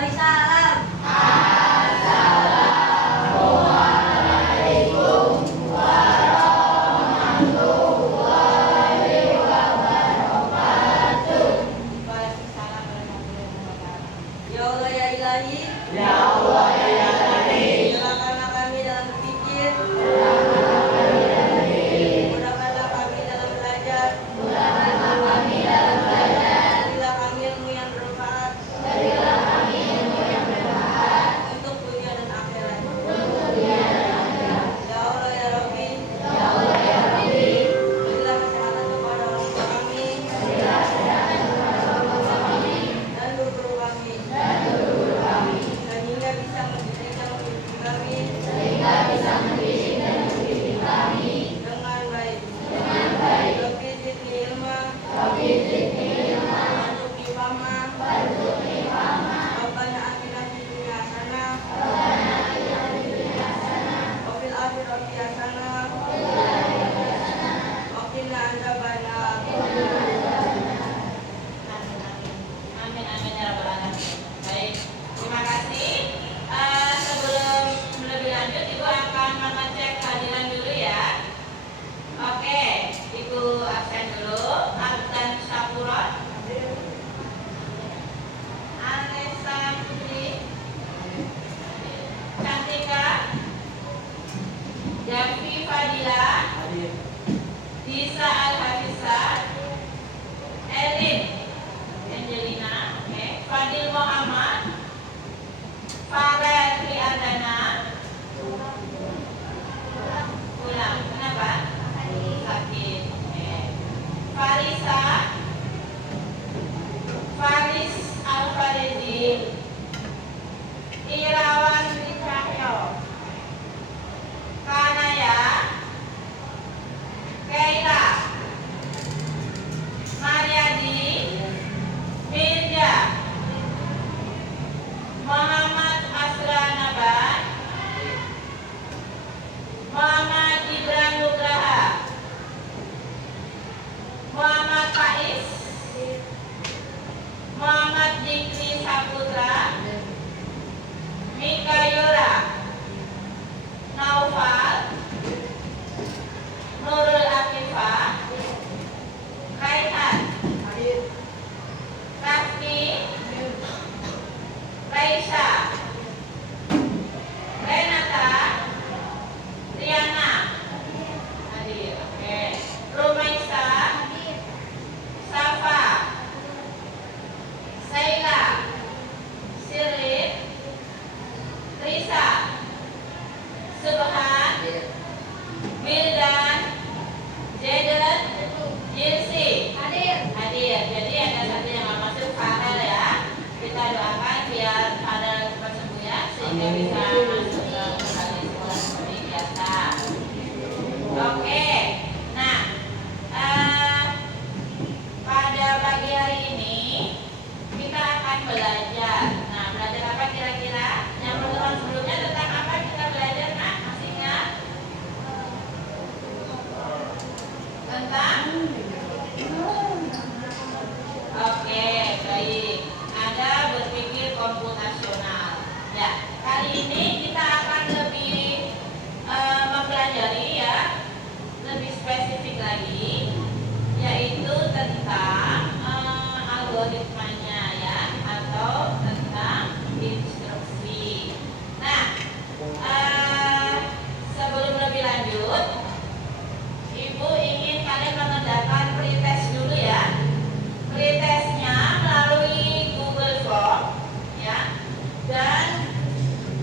Mari salam. Ya Allah ya Ilahi, Ya Allah ya Ilahi, mudahkanlah kami dalam berpikir, mudahkanlah kami dalam belajar, berilah kami ilmu yang bermanfaat untuk dunia dan akhirat. Ya Allah ya Rabbi, berilah kesehatan kepada orang tua kami dan guru-guru kami, sehingga bisa mendidik dan mendidik kami dengan baik. Rabbi zidni ilma, warzuqni fahma, Rabbana atina fid dunya hasanah wa fil akhirati hasanah wa qina adzabannar. amin amin ya rabbal alamin. Baik, terima kasih. Sebelum lebih lanjut, Ibu akan mengecek kehadiran dulu ya. Oke, Ibu absen dulu. Abdan Syafurot, Anessa Putri, Cantika, Davi Fadila, Disa Al-Hafizah, Elin Angelina, Fadil Muhammad, Farel Triadana, pulang, kenapa? Sakit. Farisa, Faris Al-Faridi, Irawan Wicahyo, Kanaya, Keila, Mariadi, Mirja, Muhammad Asra Nabat, Muhammad Ibran Nugraha, Muhammad Faiz, Muhammad Dikri Saputra, Mika Yura, Naufal, Nurul Afifah, Raihan, Raffi, Raisa, Renata, Riana, hadir. Oke. Rumaisa, Safa, Saila, Sirlin, Risa, Subhan, Wildan, Jaden, Jinsi, hadir. Jadi ada satu yang nggak masuk, Farel ya. Kita doakan biar Farel cepat sembuh ya, sehingga bisa masuk ke kembali sekolah seperti biasa. Oke. Nah, pada pagi hari ini kita akan belajar. Nah, belajar apa kira-kira? Yang pertemuan sebelumnya tentang apa kita belajar? Nah, masih ingat? Tentang? Oke, baik. Ada berpikir komputasional. Ya, kali ini kita akan lebih mempelajari ya, lebih spesifik lagi, yaitu tentang algoritmanya ya, atau tentang instruksi. Nah, sebelum lebih lanjut, Ibu ingin kalian mengerjakan pretest dulu ya. Pretestnya melalui Google Form ya, dan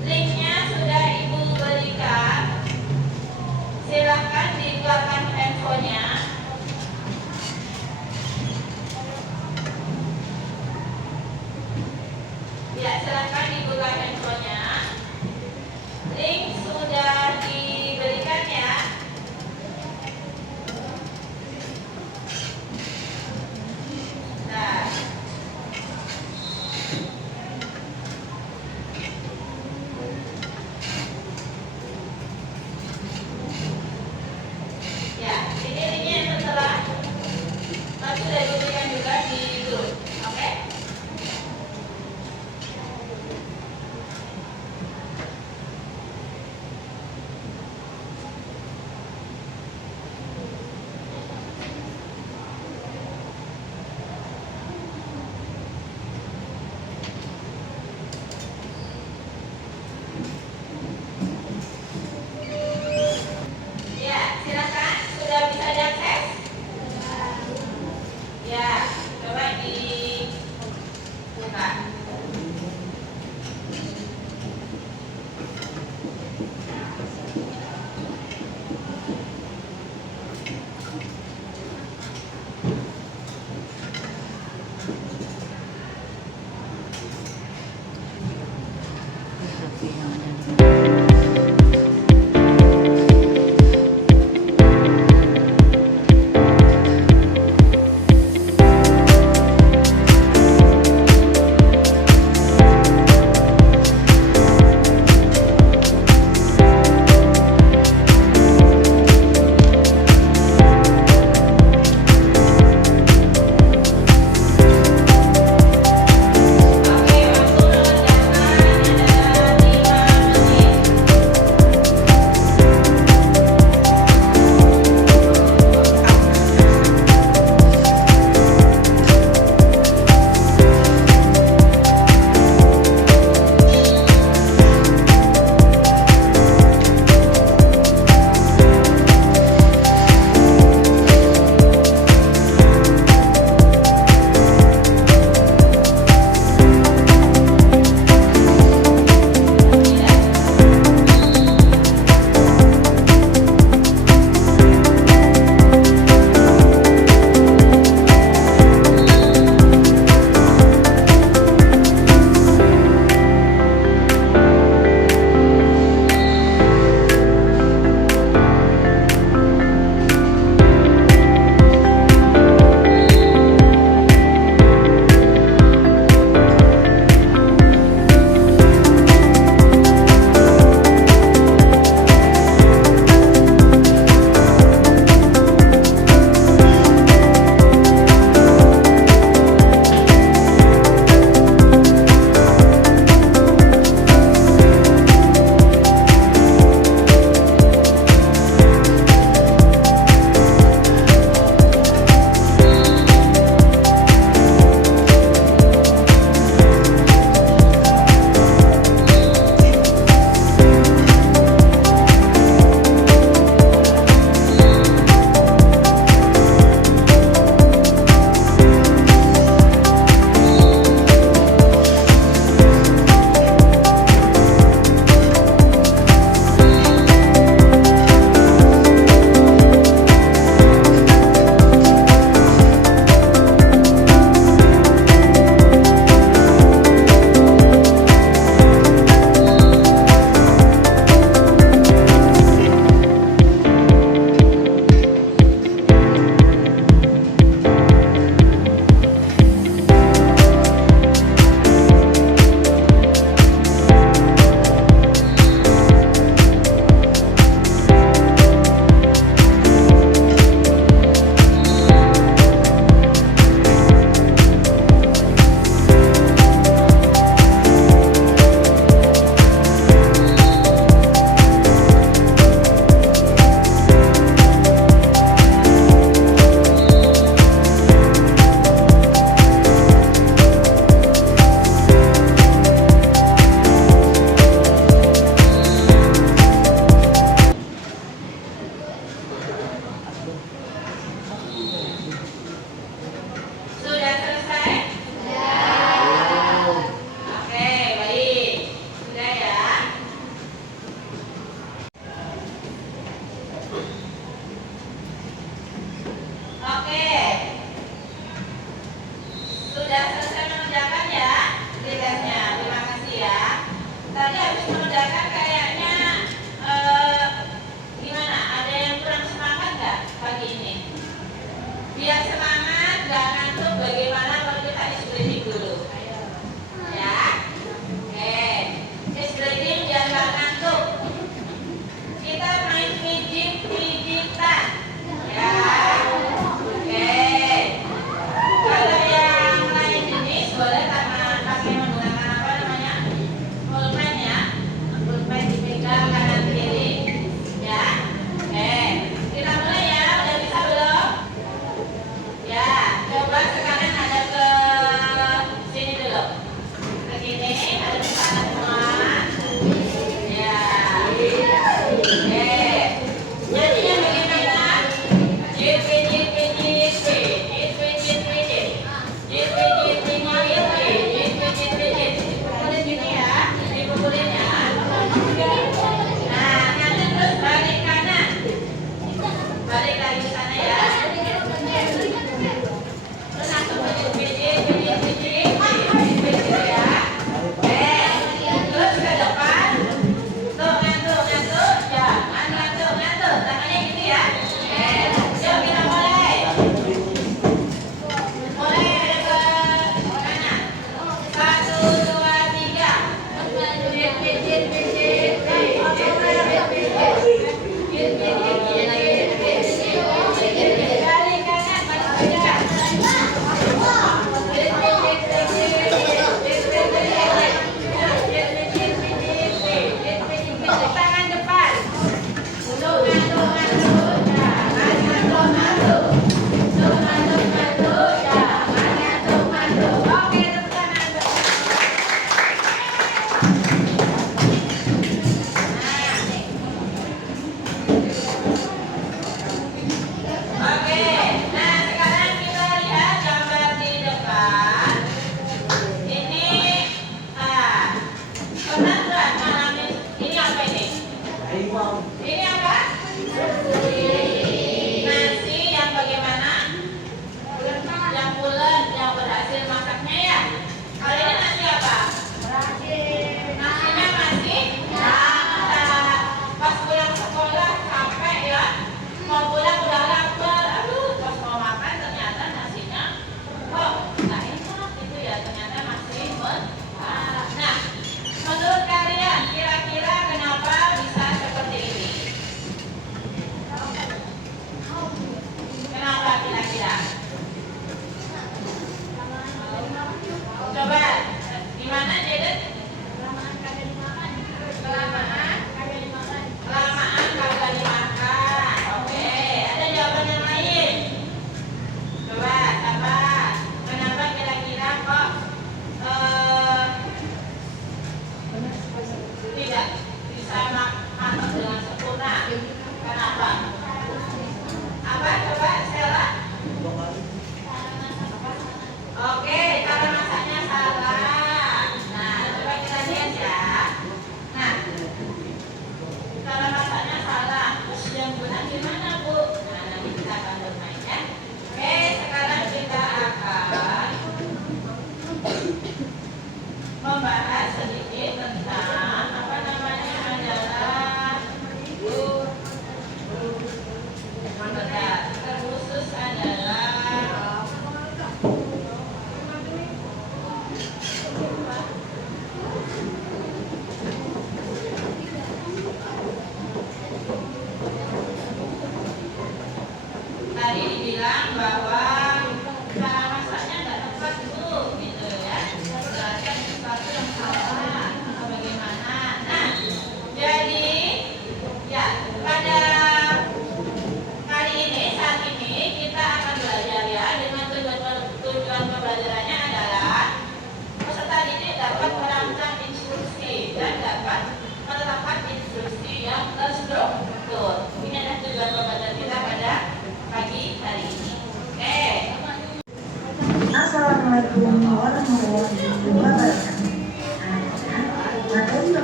linknya sudah Ibu berikan. Silahkan dikeluarkan handphonenya. Ya, silahkan dibuka handphonenya. Link sudah diberikan ya. Nah, ya, ini linknya yang setelah sudah diberikan juga di grup, oke?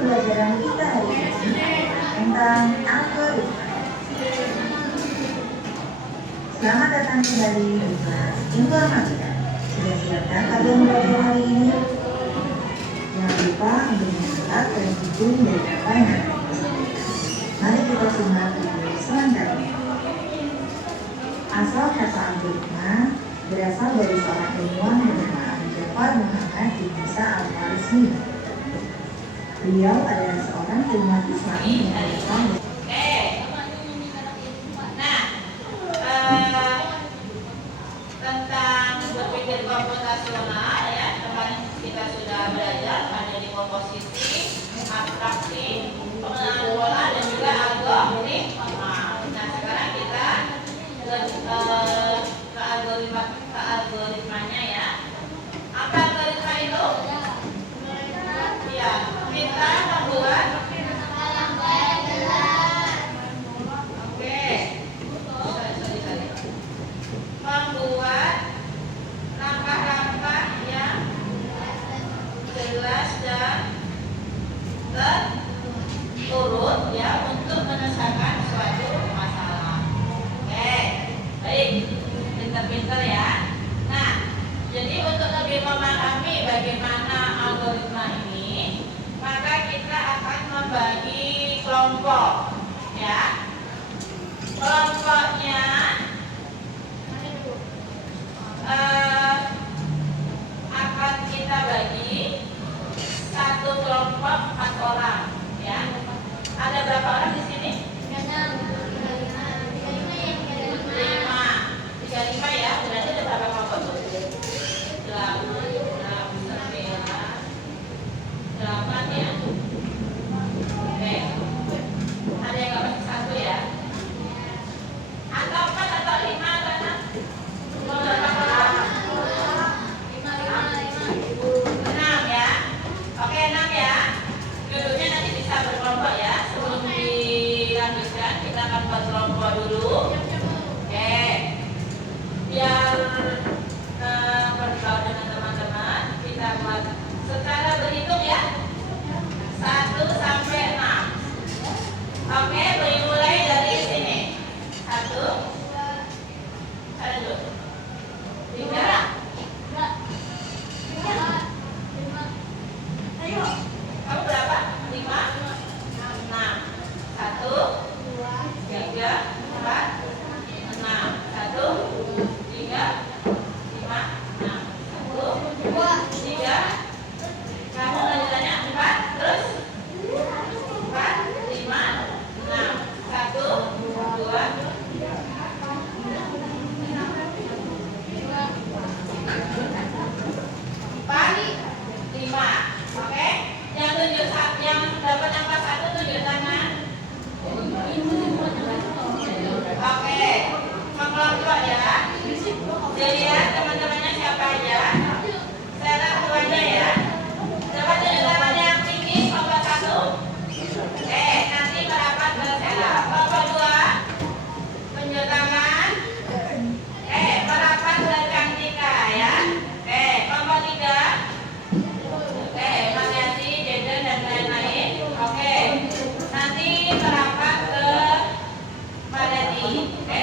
pembelajaran kita hari ini adalah tentang algoritma. Selamat datang kembali di kelas informatika. Sudah siapkah kalian belajar hari ini? Jangan lupa untuk mencatat dan hitung beberapa yang akan disebutkan. Mari kita simak video selengkapnya. Asal kata algoritma berasal dari seorang ilmuwan bernama Jafar Muhammad bin Musa al-Khwarizmi. Beliau adalah seorang ilmuwan Islam yang berasal tentang berpikir komputasional ya, kemarin kita sudah belajar ada di komposisi, abstraksi, pengenalan pola dan juga algoritma. Nah sekarang kita ke algoritmanya ya. Apa algoritma itu? Ya, kita membuat membuat langkah-langkah yang jelas dan terurut ya untuk menyelesaikan suatu masalah. Oke, baik, pintar-pintar ya. Nah, jadi untuk lebih memahami bagaimana algoritma ini, maka kita akan membagi kelompok ya. Kelompoknya akan kita bagi satu kelompok 4 orang ya. Ada berapa orang di sini? 35 ya. Berarti ada berapa kelompok tuh? 8 ya. Oke. Ada yang nggak masih 1 ya? Atau 4 atau 5 atau 6? Berapa kelompok? 6 ya. Oke, 6 ya. Duduknya nanti bisa berkelompok ya. Sebelum dilanjutkan kita akan buat kelompok dulu. Oke. Biar bergaul dengan teman-teman, kita buat secara berhitung ya. 1 sampai 6. Oke, mulai dari sini. 1 3 kamu berapa? 5 6 1 3 4 6 1 3 5 6 1 2 3 kamu lanjutannya 4 terus 4 5 6 1 2 4 5. Oke, yang dapat angka 1 tunjuk tangan. Oke, mengelompok ya. Dilihat teman-temannya siapa aja. Saya lihat aja ya. Dapat tunjuk tangan yang tinggi kelompok 1. Oke, nanti merapat ke saya. Kelompok 2 tunjuk tangan. Merapat ke Cantika ya. Kelompok 3. Mariati, Jaden dan lain-lain. Oke, nanti merapat ke Madani. 4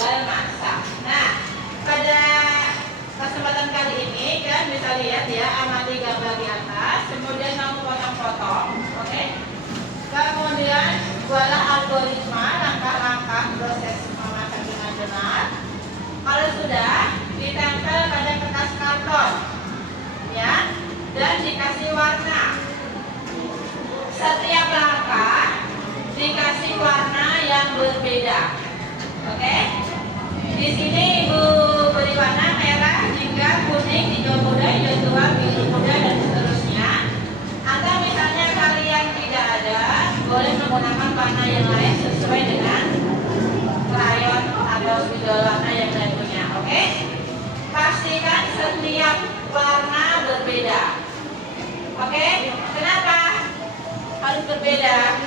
memasak. Nah, pada kesempatan kali ini kan bisa lihat ya, amati gambar di atas, kemudian kamu potong-potong, oke? Kemudian buatlah algoritma langkah-langkah proses memasak dengan benar. Kalau sudah, ditempel pada kertas karton, ya, dan dikasih warna. Setiap langkah dikasih warna yang berbeda, oke? Di sini Ibu beri warna merah, jingga, kuning, hijau muda, hijau tua, biru muda, dan seterusnya. Atau misalnya kalian tidak ada, boleh menggunakan warna yang lain sesuai dengan krayon atau spidol warna yang kalian punya, oke? Pastikan setiap warna berbeda, oke? Kenapa harus berbeda?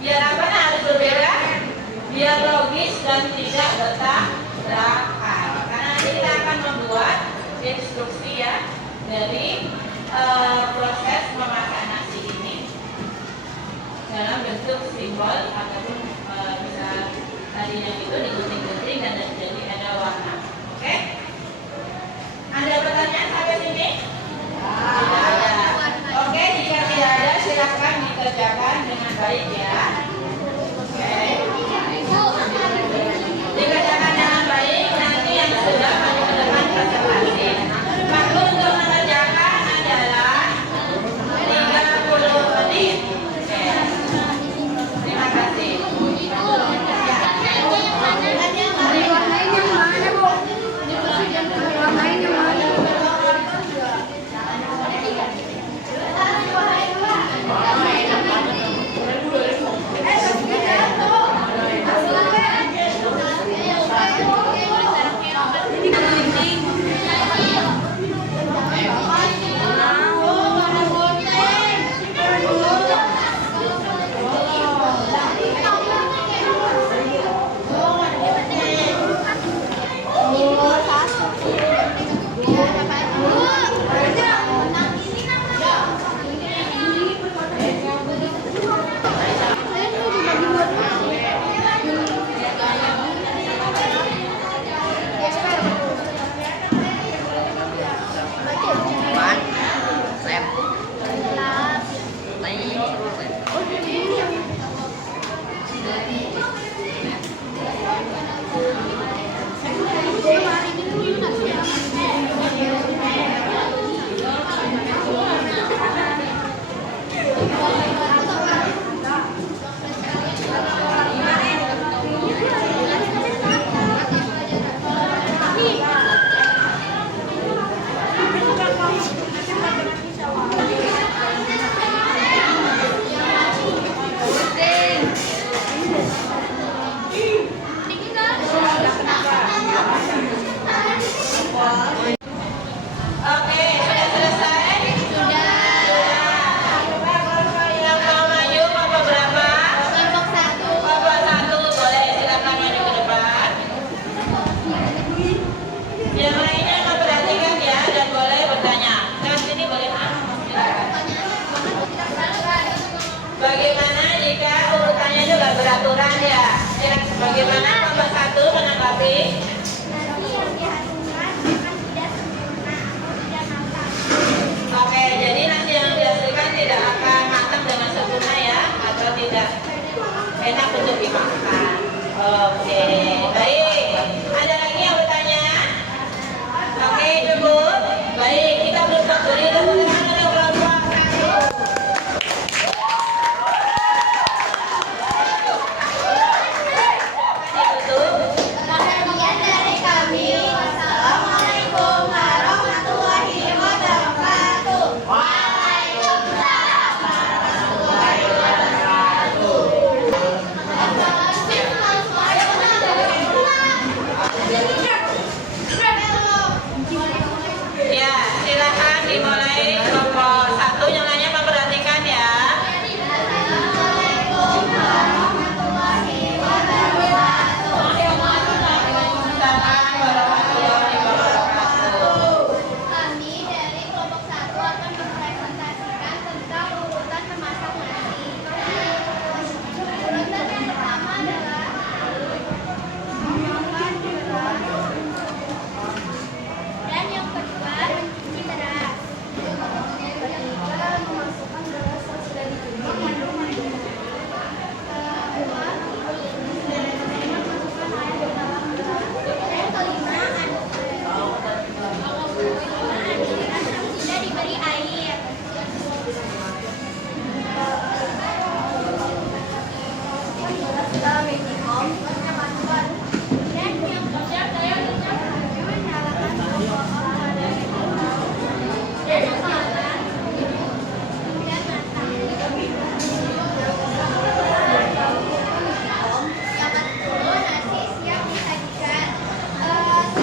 Biar apa harus berbeda? Biar logis dan tidak bertabrakan. Karena nanti kita akan membuat instruksi ya dari proses memasak nasi ini dalam bentuk simbol ataupun bisa tadinya itu digunting-gunting dan jadi ada warna. Oke? Ada pertanyaan sampai sini? Tidak ada. Oke, jika tidak ada silakan dikerjakan dengan baik ya. Oke. Dikerjakan dengan baik, nanti yang sudah maju ke depan presentasi. Waktu untuk mengerjakan adalah 30 menit. Oke. Terima kasih. Oke, sudah selesai? Sudah. Yang mau maju kelompok berapa? Kelompok 1. Kelompok 1, boleh silakan maju ke depan. Yang lainnya memperhatikan ya dan boleh bertanya. Lewat sini boleh silakan. Bagaimana jika urutannya juga beraturan ya? Bagaimana kelompok 1 menanggapi? Oke, jadi nasi yang dihasilkan tidak akan matang dengan sempurna ya, atau tidak enak untuk dimakan. Oke, baik. Ada lagi yang bertanya? Oke, cukup. Baik, kita beri tepuk tangan untuk kelompok 1. Sekian dari kami. Wassalamualaikum warahmatullahi wabarakatuh. Waalaikumsalam warahmatullahi wabarakatuh.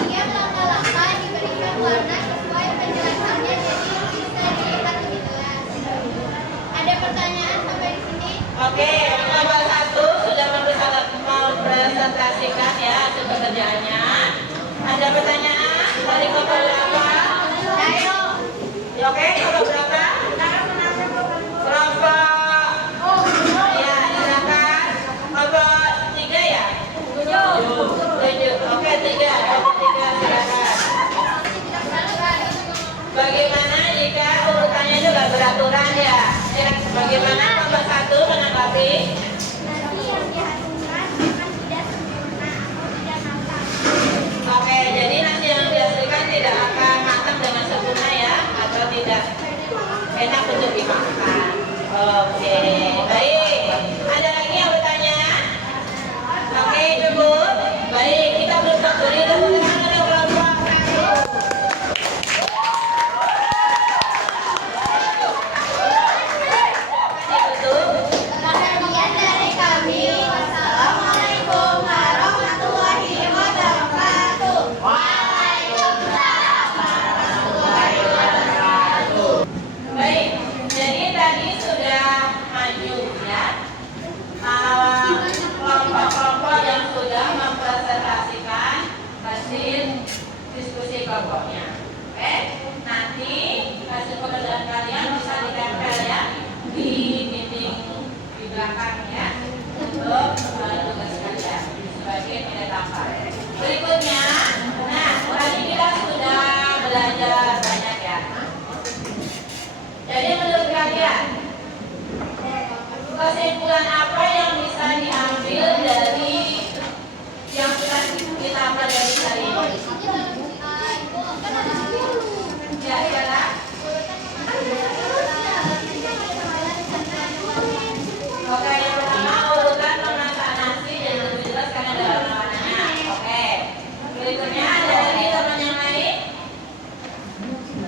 Siap langkah-langkah diberikan warna sesuai penjelasannya jadi bisa dilihat lebih jelas. Ada pertanyaan sampai di sini? Oke, nomor 1 sudah mempresentasikan ya hasil pekerjaannya. Ada pertanyaan dari kelompok berapa? Ayo. Ya, oke, kelompok berapa? Kelompok ya, silakan. Kelompok 3 ya? 7. Oke, 3. Kelompok 3 silakan. Bagaimana jika urutannya juga beraturan ya? Bagaimana kelompok 1 menanggapi? Nanti yang dihasilkan akan tidak sempurna atau tidak matang. Oke, jadi nasi yang dihasilkan tidak akan matang dengan sempurna ya, atau tidak enak untuk dimakan. Oke, baik. Ada lagi yang bertanya? Oke, cukup. Baik, kita berusaha beri tepuk tangan untuk kelompok 1. Sekian dari kami. Wassalamualaikum warahmatullahi wabarakatuh. Waalaikumsalam warahmatullahi wabarakatuh. Baik, jadi tadi sudah maju ya kelompok-kelompok yang sudah mempresentasikan hasil diskusi kelompoknya. Oke, nanti hasil pekerjaan kalian bisa ditempel ya di dinding di belakang ya untuk tugas kalian sebagai penetapan. Berikutnya, nah tadi kita sudah belajar banyak ya. Jadi menurut kalian kesimpulan apa yang bisa diambil dari yang sudah kita pelajari hari ini? Ya, ialah oke, yang pertama urutan penataan nasi jadi lebih jelas karena ada warna-warnanya. Oke, berikutnya ada lagi teman yang lain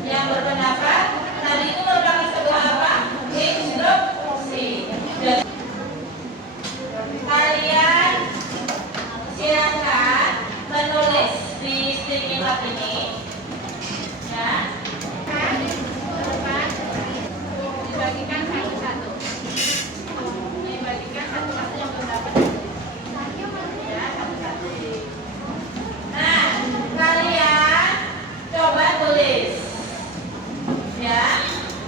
yang berpendapat tadi itu merupakan sebuah apa? Instruksi. Kalian silakan menulis di sticky note ini ya. Dibagikan satu-satu. Dibagikan satu-satu yang pendapat. Ya, satu-satu. Nah, kalian coba tulis ya,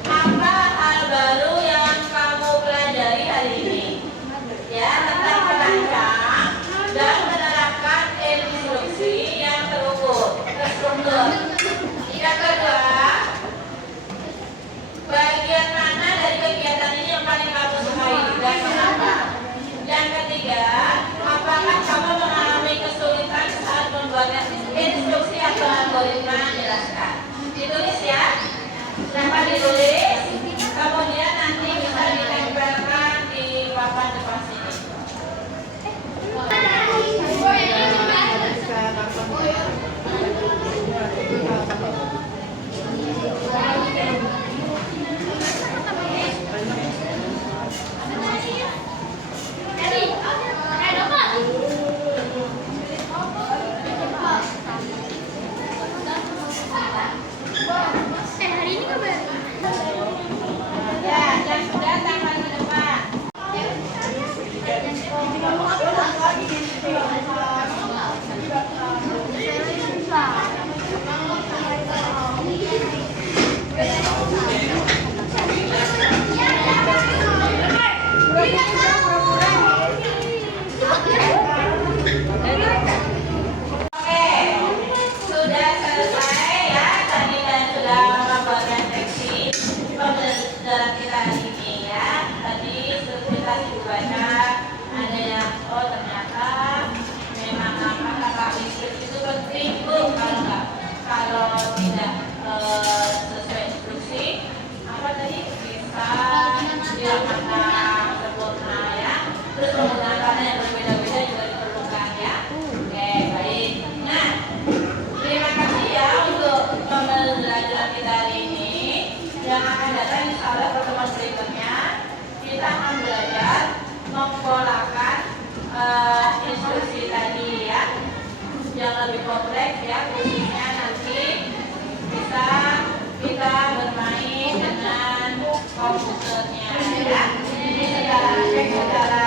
apa hal baru yang kamu pelajari hari ini ya tentang perancang dan menerapkan instruksi yang terstruktur. Yang kedua, bagian mana dari kegiatan ini yang paling kamu sukai dan kenapa? Yang ketiga, apakah kamu mengalami kesulitan saat membuat instruksi atau algoritma? Jelaskan. Ditulis ya. Dapat ditulis, kemudian nanti bisa ditempelkan di papan depan sini. Hari ini kabar. yang lebih kompleks ya, khususnya nanti bisa kita bermain dengan komputernya ya. Ini secara